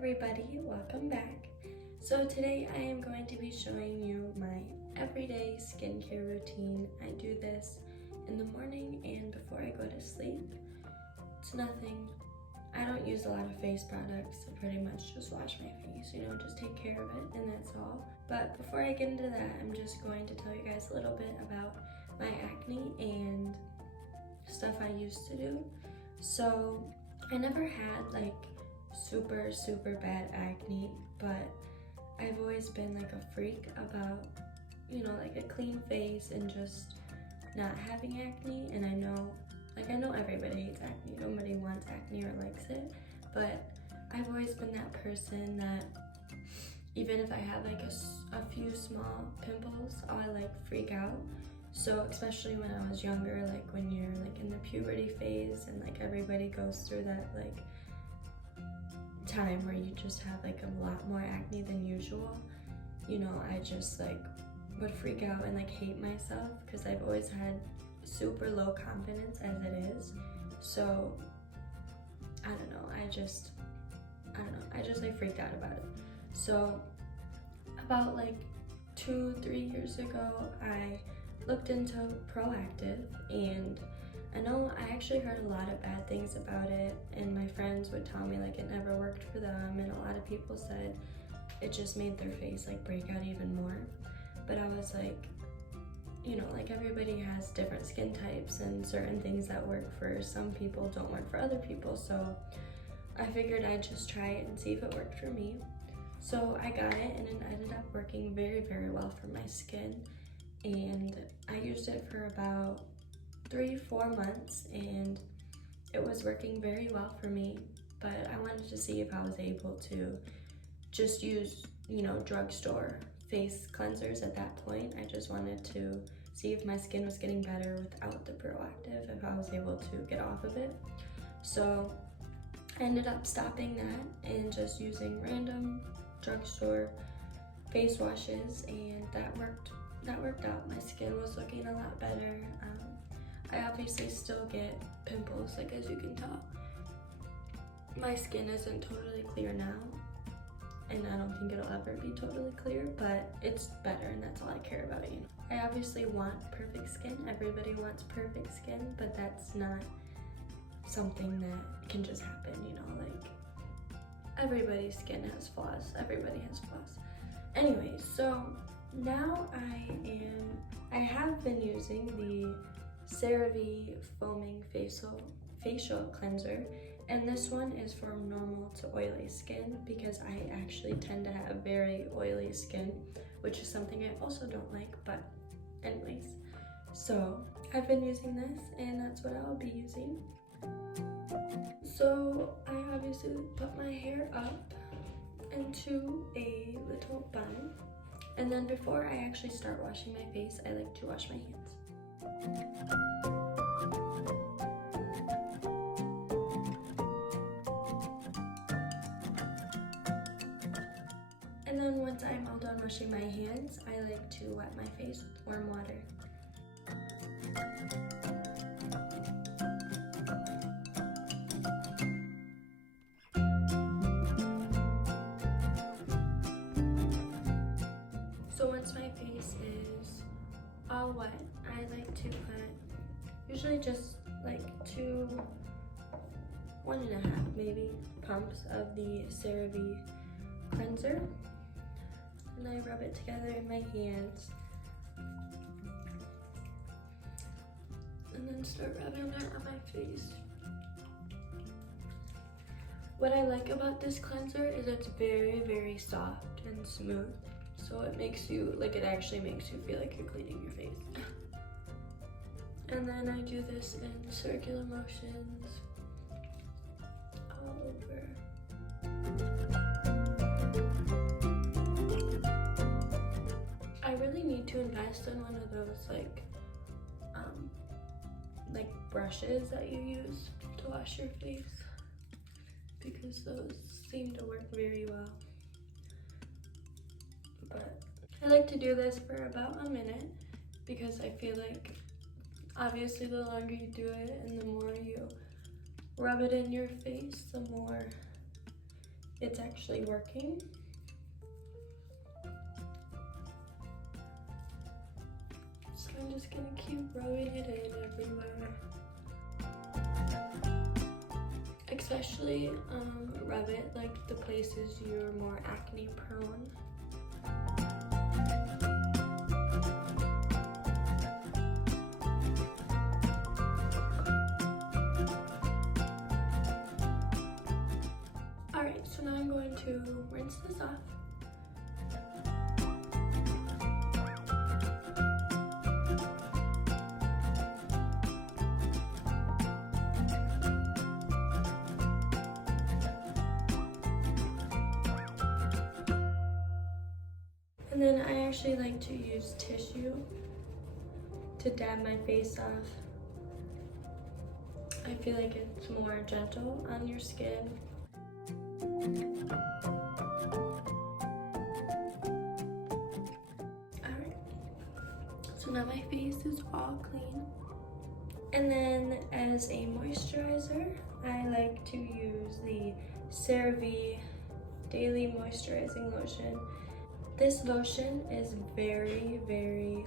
everybody, welcome back. So today I am going to be showing you my everyday skincare routine. I do this in the morning and before I go to sleep. It's nothing. I don't use a lot of face products. I pretty much just wash my face, just take care of it and that's all. But before I get into that, I'm just going to tell you guys a little bit about my acne and stuff I used to do. So I never had like super bad acne, but I've always been like a freak about like a clean face and just not having acne. And I know everybody hates acne, nobody wants acne or likes it, but I've always been that person that even if I have like a few small pimples, I'll like freak out. So especially when I was younger, like when you're like in the puberty phase and like everybody goes through that like time where you just have like a lot more acne than usual, I just like would freak out and like hate myself because I've always had super low confidence as it is. So I don't know, I just like freaked out about it. So about like 2-3 years ago, I looked into Proactiv, and I know I actually heard a lot of bad things about it, and my friends would tell me like it never worked for them, and a lot of people said it just made their face like break out even more. But I was like, like everybody has different skin types, and certain things that work for some people don't work for other people, so I figured I'd just try it and see if it worked for me. So I got it and it ended up working very well for my skin, and I used it for about 3-4 months and it was working very well for me. But I wanted to see if I was able to just use drugstore face cleansers at that point. I just wanted to see if my skin was getting better without the Proactiv, if I was able to get off of it. So I ended up stopping that and just using random drugstore face washes, and that worked out. My skin was looking a lot better. I obviously still get pimples, like as you can tell. My skin isn't totally clear now, and I don't think it'll ever be totally clear, but it's better, and that's all I care about. I obviously want perfect skin. Everybody wants perfect skin, but that's not something that can just happen, like everybody's skin has flaws. Everybody has flaws. Anyways, so now I have been using the CeraVe Foaming Facial Cleanser, and this one is for normal to oily skin because I actually tend to have very oily skin, which is something I also don't like, but anyways. So I've been using this, and that's what I'll be using. So I obviously put my hair up into a little bun, and then before I actually start washing my face, I like to wash my hands. And then once I'm all done washing my hands, I like to wet my face with warm water. So once my face is all wet, I like to put usually just like 1.5 maybe pumps of the CeraVe cleanser, and I rub it together in my hands and then start rubbing it on my face. What I like about this cleanser is it's very soft and smooth, so it actually makes you feel like you're cleaning your face. And then I do this in circular motions all over. I really need to invest in one of those like brushes that you use to wash your face, because those seem to work very well. But I like to do this for about a minute because I feel like obviously the longer you do it and the more you rub it in your face, the more it's actually working. So I'm just gonna keep rubbing it in everywhere. Especially rub it like the places you're more acne prone. Alright, so now I'm going to rinse this off. And then I actually like to use tissue to dab my face off. I feel like it's more gentle on your skin. Alright, so now my face is all clean. And then as a moisturizer, I like to use the CeraVe Daily Moisturizing Lotion. This lotion is very, very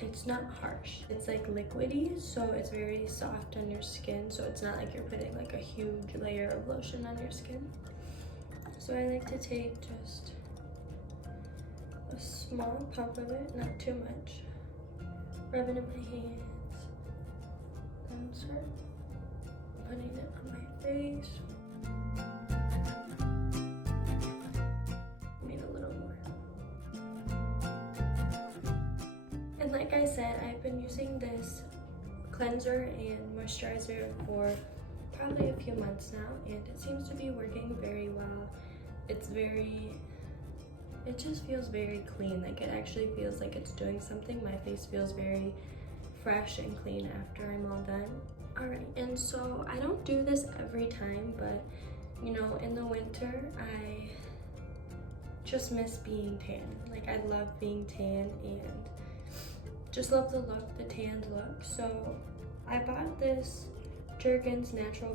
it's not harsh. It's like liquidy, so it's very soft on your skin. So it's not like you're putting like a huge layer of lotion on your skin. So I like to take just a small pump of it, not too much. Rub it in my hands and start putting it on my face. And like I said, I've been using this cleanser and moisturizer for probably a few months now, and it seems to be working very well. It just feels very clean. Like it actually feels like it's doing something. My face feels very fresh and clean after I'm all done. Alright, and so I don't do this every time, but you know, in the winter, I just miss being tan. Like I love being tan and just love the look, the tanned look. So I bought this Jergens Natural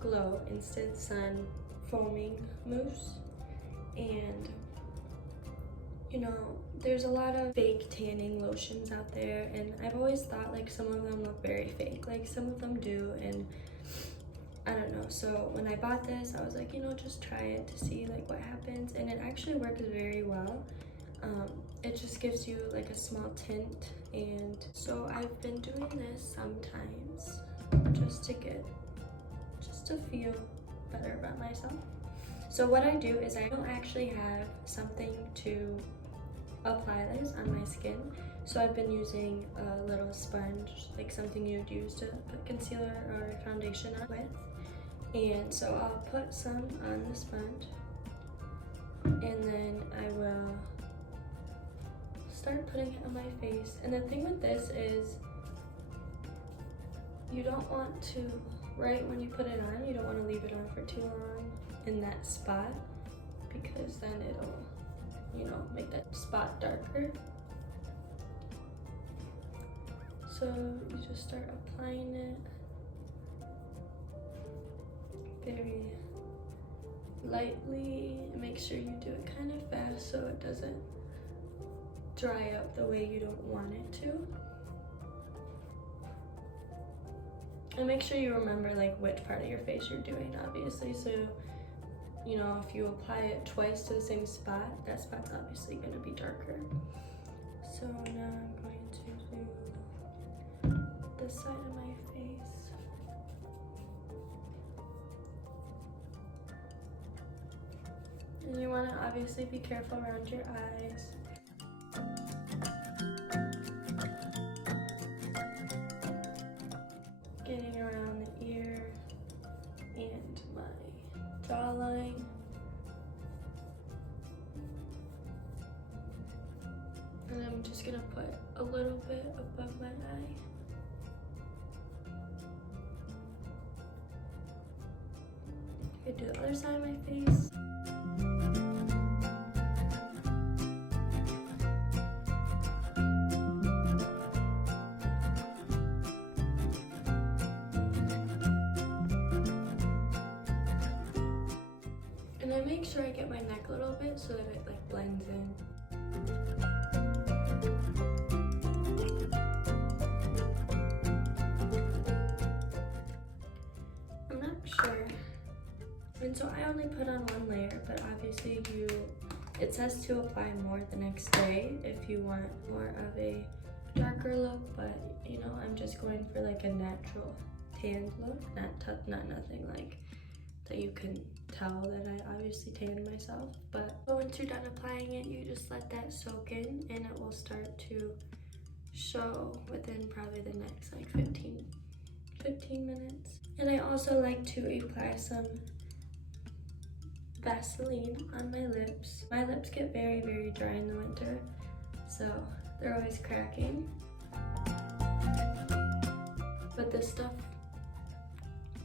Glow Instant Sun Foaming Mousse, and you know, there's a lot of fake tanning lotions out there, and I've always thought like some of them look very fake, like some of them do, and I don't know. So when I bought this, I was like, you know, just try it to see like what happens, and it actually works very well. It just gives you like a small tint, and so I've been doing this sometimes just to feel better about myself. So what I do is I don't actually have something to apply this on my skin, so I've been using a little sponge, like something you'd use to put concealer or foundation on with. And so I'll put some on the sponge, and then I will start putting it on my face. And the thing with this is you don't want to, right when you put it on, you don't want to leave it on for too long in that spot, because then it'll, you know, make that spot darker. So you just start applying it very lightly, and make sure you do it kind of fast so it doesn't dry up the way you don't want it to. And make sure you remember like which part of your face you're doing, obviously. So, you know, if you apply it twice to the same spot, that spot's obviously going to be darker. So now I'm going to do this side of my face. And you want to obviously be careful around your eyes. Getting around the ear and my jawline. And I'm just gonna put a little bit above my eye. I do the other side of my face. And I make sure I get my neck a little bit so that it like blends in. I'm not sure. And so I only put on one layer, but obviously it says to apply more the next day if you want more of a darker look, but you know, I'm just going for like a natural tanned look, not nothing like that you can tell that I obviously tanned myself. But once you're done applying it, you just let that soak in and it will start to show within probably the next like 15 minutes. And I also like to apply some Vaseline on my lips. My lips get very, very dry in the winter, so they're always cracking. But this stuff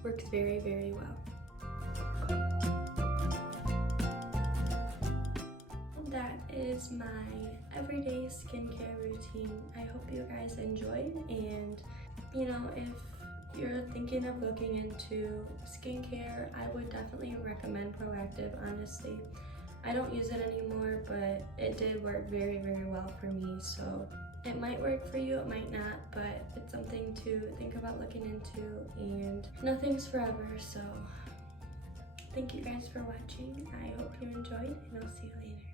works very, very well. That is my everyday skincare routine. I hope you guys enjoyed, and you know, if you're thinking of looking into skincare, I would definitely recommend Proactiv, honestly. I don't use it anymore, but it did work very, very well for me, so it might work for you, it might not, but it's something to think about looking into, and nothing's forever, so thank you guys for watching. I hope you enjoyed, and I'll see you later.